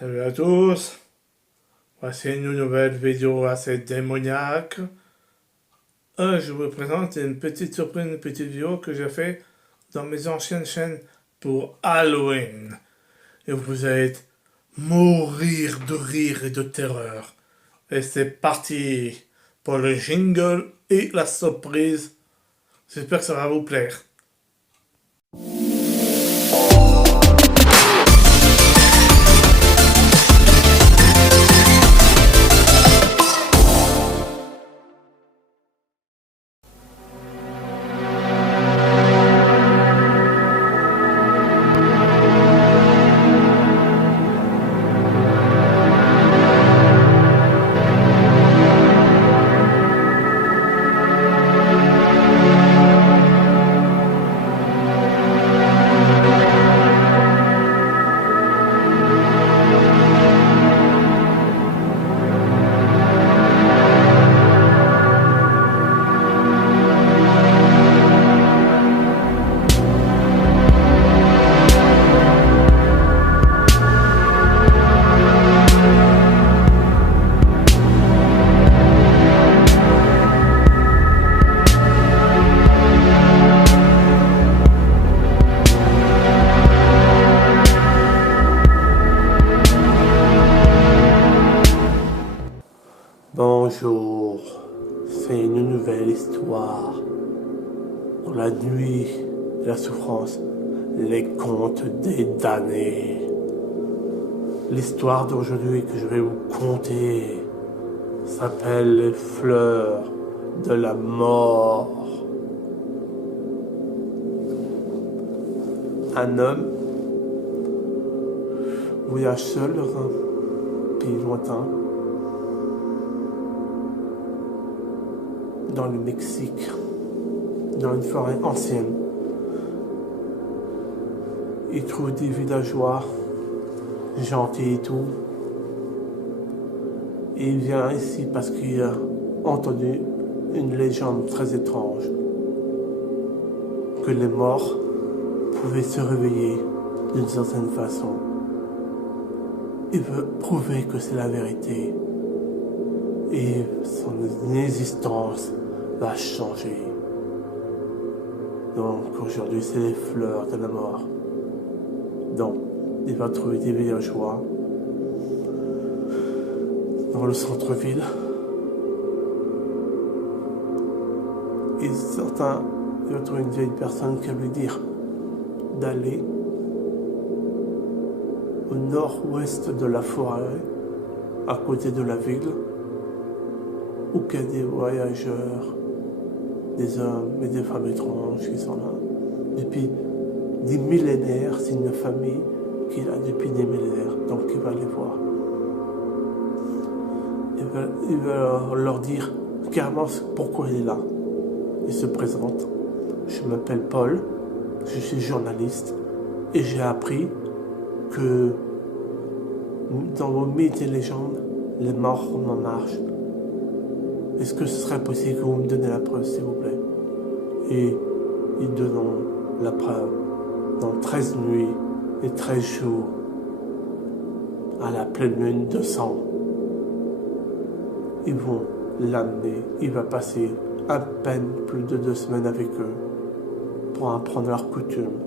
Salut à tous, voici une nouvelle vidéo assez démoniaque. Je vous présente une petite surprise, une petite vidéo que j'ai fait dans mes anciennes chaînes pour Halloween. Et vous allez mourir de rire et de terreur. Et c'est parti pour le jingle et la surprise. J'espère que ça va vous plaire. Bonjour, c'est une nouvelle histoire. Dans la nuit de la souffrance, les contes des damnés. L'histoire d'aujourd'hui que je vais vous conter s'appelle Les fleurs de la mort. Un homme voyage seul dans un pays lointain, dans le Mexique, dans une forêt ancienne. Il trouve des villageois gentils et tout. Et il vient ici parce qu'il a entendu une légende très étrange, que les morts pouvaient se réveiller d'une certaine façon. Il veut prouver que c'est la vérité. Et son existence va changer. Donc aujourd'hui c'est les fleurs de la mort. Donc il va trouver des villageois dans le centre-ville. Et certains, il va trouver une vieille personne qui va lui dire d'aller au nord-ouest de la forêt, à côté de la ville, où qu'il y a des voyageurs, des hommes et des femmes étranges qui sont là. Depuis des millénaires, c'est une famille qui est là depuis des millénaires, donc il va les voir. Il va leur dire carrément pourquoi il est là. Il se présente. Je m'appelle Paul, je suis journaliste, et j'ai appris que dans vos mythes et légendes, les morts en marche. Est-ce que ce serait possible que vous me donniez la preuve, s'il vous plaît? Et ils donneront la preuve dans 13 nuits et 13 jours, à la pleine lune de sang. Ils vont l'amener, il va passer à peine plus de 2 semaines avec eux pour apprendre leurs coutumes.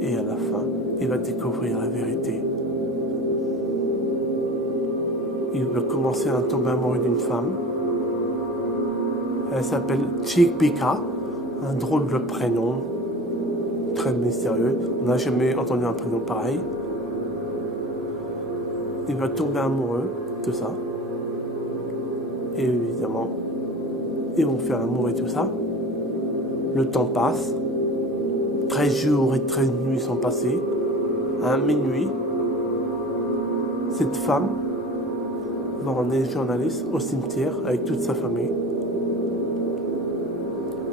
Et à la fin, il va découvrir la vérité. Il va commencer à tomber amoureux d'une femme. Elle s'appelle Chickpika, un drôle de prénom, très mystérieux. On n'a jamais entendu un prénom pareil. Il va tomber amoureux de ça. Et évidemment, ils vont faire l'amour et tout ça. Le temps passe. 13 jours et 13 nuits sont passés. À minuit, cette femme va emmener le journaliste au cimetière avec toute sa famille,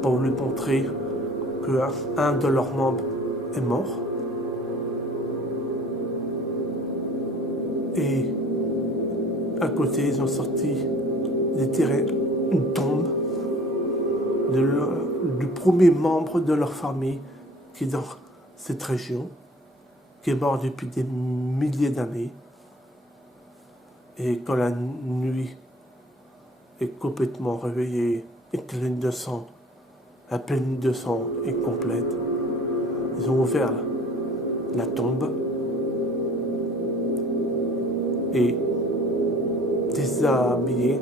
pour lui montrer qu'un de leurs membres est mort. Et à côté, ils ont sorti, déterré une tombe du premier membre de leur famille qui est dans cette région, qui est mort depuis des milliers d'années, Et quand la nuit est complètement réveillée et que la pleine de sang est complète, ils ont ouvert la tombe et déshabillé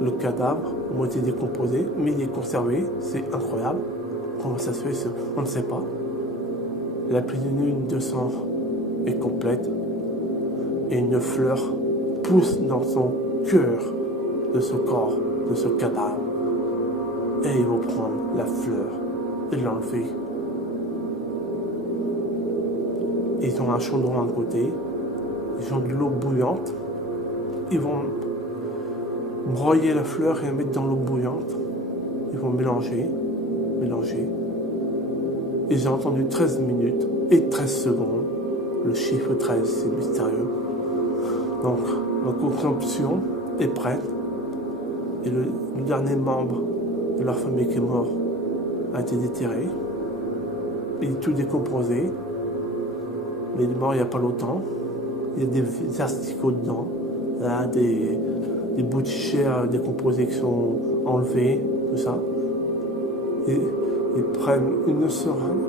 le cadavre, moitié décomposé, mais il est conservé, c'est incroyable. Comment ça se fait, on ne sait pas. La pleine de sang est complète et une fleur pousse dans son cœur de ce corps, de ce cadavre. Et ils vont prendre la fleur et l'enlever. Ils ont un chaudron à côté, ils ont de l'eau bouillante, ils vont broyer la fleur et la mettre dans l'eau bouillante. Ils vont mélanger. Et j'ai entendu 13 minutes et 13 secondes. Le chiffre 13, c'est mystérieux. Donc, la concoction est prête. Et le dernier membre de leur famille qui est mort a été déterré. Il est tout décomposé. Mais il est mort il n'y a pas longtemps. Il y a des asticots dedans. Là, des bouts de chair décomposés qui sont enlevés, tout ça. Et ils prennent une seringue,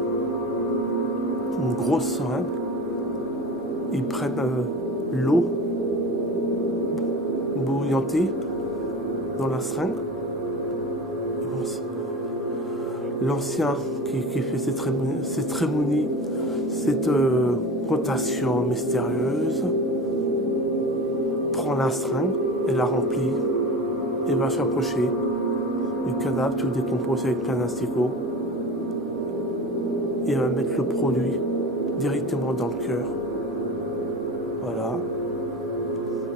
une grosse seringue. Ils prennent l'eau bouillantée dans la seringue. L'ancien qui fait cette cérémonie, cette contation mystérieuse, prend la seringue et la remplit et va s'approcher du cadavre tout décomposé avec plein d'asticots et va mettre le produit directement dans le cœur. Voilà.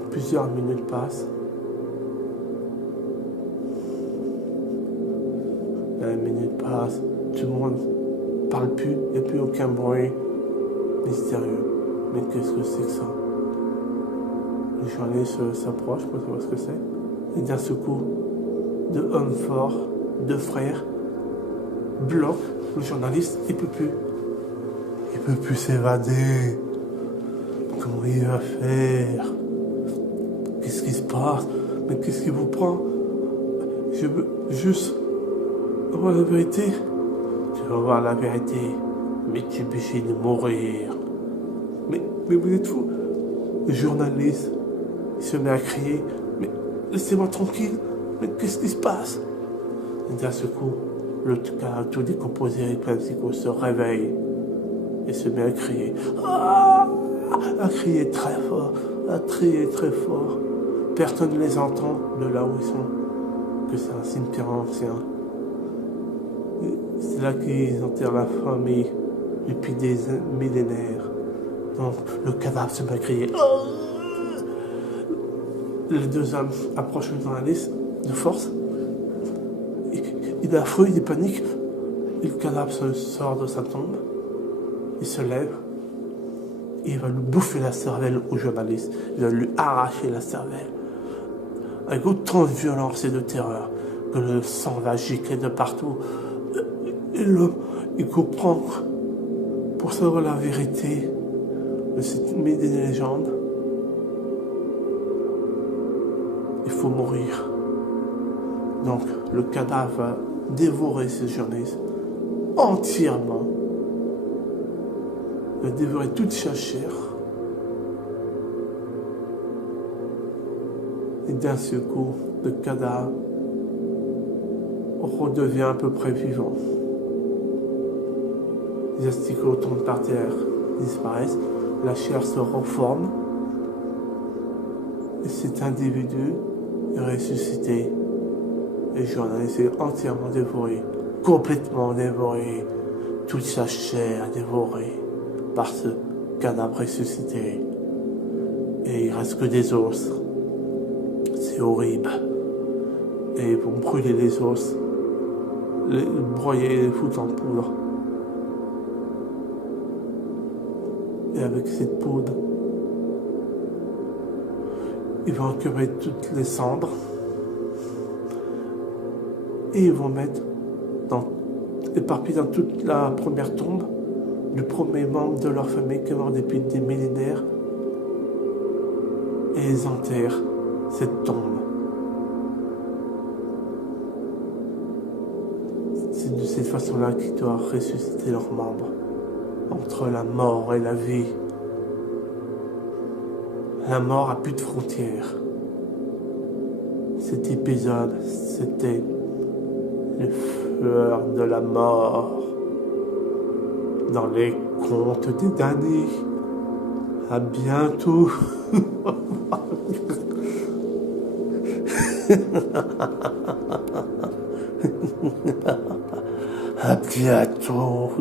Plusieurs minutes passent. La minute passe, tout le monde parle plus, il n'y a plus aucun bruit mystérieux. Mais qu'est-ce que c'est que ça? Le journaliste s'approche pour savoir ce que c'est. Et d'un seul coup, deux hommes forts, deux frères, bloquent le journaliste. Il peut plus s'évader. Comment il va faire? Qu'est-ce qui se passe? Mais qu'est-ce qui vous prend? Je veux juste voir la vérité. Tu vas voir la vérité, mais tu es obligé de mourir. Mais vous êtes fou. Le journaliste, il se met à crier. Mais laissez-moi tranquille. Mais qu'est-ce qui se passe? Et d'un seul coup, le cas tout décomposé avec plein de psychos se réveille et se met à crier. Ah! À crier très fort, à crier très fort. Personne ne les entend de là où ils sont, que c'est un cimetière ancien. C'est là qu'ils enterrent la famille depuis des millénaires. Donc le cadavre se met à crier. Les deux hommes approchent le journaliste de force. Il est affreux, il est panique. Et le cadavre sort de sa tombe. Il se lève. Et il va lui bouffer la cervelle au journaliste. Il va lui arracher la cervelle. Avec autant de violence et de terreur que le sang va gicler de partout. Et l'homme, il comprend que pour savoir la vérité de cette mythe des légendes, il faut mourir. Donc le cadavre va dévorer ce journaliste entièrement. Il va dévorer toute sa chair. Et d'un seul coup, le cadavre redevient à peu près vivant. Les asticots tombent par terre, disparaissent, la chair se reforme, et cet individu est ressuscité. Et le journaliste est entièrement dévoré, complètement dévoré, toute sa chair dévorée par ce cadavre ressuscité. Et il reste que des os. C'est horrible. Et ils vont brûler les os, les broyer et les foutre en poudre. Et avec cette poudre, ils vont récupérer toutes les cendres et ils vont mettre éparpillés dans toute la première tombe du premier membre de leur famille qui est mort depuis des millénaires. et ils enterrent cette tombe. C'est de cette façon-là qu'ils doivent ressusciter leurs membres, entre la mort et la vie. La mort a plus de frontières. Cet épisode, c'était les fleurs de la mort dans les contes des damnés. À bientôt. À bientôt.